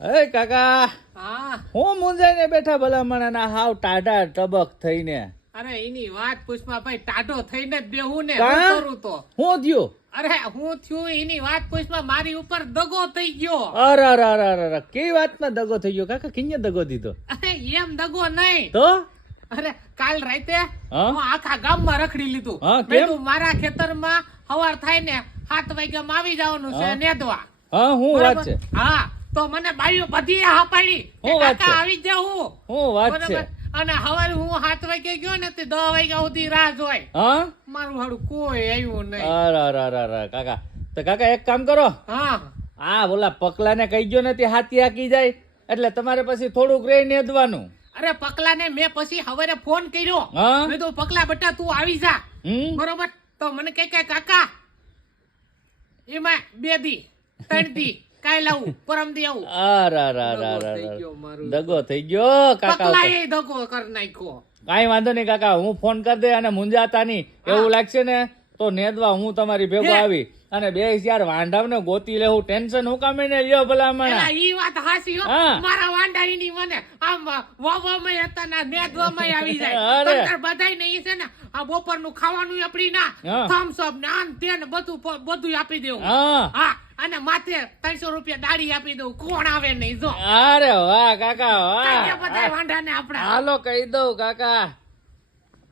અરે કાકા હા હું મુંજાઈને બેઠા ભલામણ ના હાવ ટાઢા ટબક થઈને. અરે એની વાત પૂછમાં ભાઈ ટાઢો થઈને જ બેહું ને કાં? હું કરું તો હું થયું? અરે હું થયું એની વાત પૂછમાં મારી ઉપર દગો થઈ ગયો. અરે અરે અરે અરે કેવી વાતમાં દગો થઈ ગયો કાકા? કિંજે દગો દીધો અરે એમ દગો નહીં તો? અરે કાલ રાતે હા? હું આખા ગામમાં રખડી લીધું. હા, મેં કેમ? કીધું મારા ખેતરમાં હવાર થાય ને 7 વાગ્યામાં આવી જવાનું છે હા? નેદવા. હા હું વાત છે? હા તો મને બાઈઓ બધી હા પાડી કે હું વાત કાકા છે? આવી જાઉં. હું વાત છે? બરાબર. અને હવારે હું 7 વાગે ગયો ને તે 10 વાગ્યા સુધી રાહ જોઈ. હા? મારું હાડું કોઈ આવ્યું નહીં. અરે અરે અરે અરે કાકા તો કાકા એક કામ કરો, હા આ બોલા પકલાને કહી ગયો નથી હાથી હાકી જાય એટલે તમારે પછી થોડુંક રહી નેદવાનું. અરે પકલાને મેં પછી હવારે ફોન કર્યો. હા? મેં તો પકલા બેટા તું આવી જા. હમ બરોબર. તો મને કહે કે કાકા એમાં 2 દી 3 દી કાલ આવું પરમ દી આવું. અરે અરે અરે દગો અરે થઈ અરે. ગયો મારું. દગો થઈ ગયો કાકા ઉપર. પકલાએ દગો કરી નાખ્યો. કાંઈ વાંધો નહીં કાકા, હું ફોન કરી દે અને મુંજાતા નહીં. એવું લાગશે ને તો નેદવા હું તમારી ભેગો હે? આવી અને બે યાર વાંઢાવને ગોતી લેવું. ટેન્શન હું કામે ને લ્યો ભલામણ. એલા ઈ વાત હાસી હો. હા. મારા વાંડાઈની મને આમ વાવામાં હતા ને નેદવામાં આવી જાય. અરે. તંતર બધાય ને ઈ છે ને આ બપોરનું ખાવાનું આપડી ના હા. થમ્સ અપ ને આન તે ને બધું આપી દેવું. હા હા અને માથે 300 રૂપિયા દાડી આપી દઉં. કોણ આવે નહીં જો. અરે વાહ કાકા કાંઈ વાહ. બધાય વાંઢાને આપણા. હાલો કહી દઉં કાકા.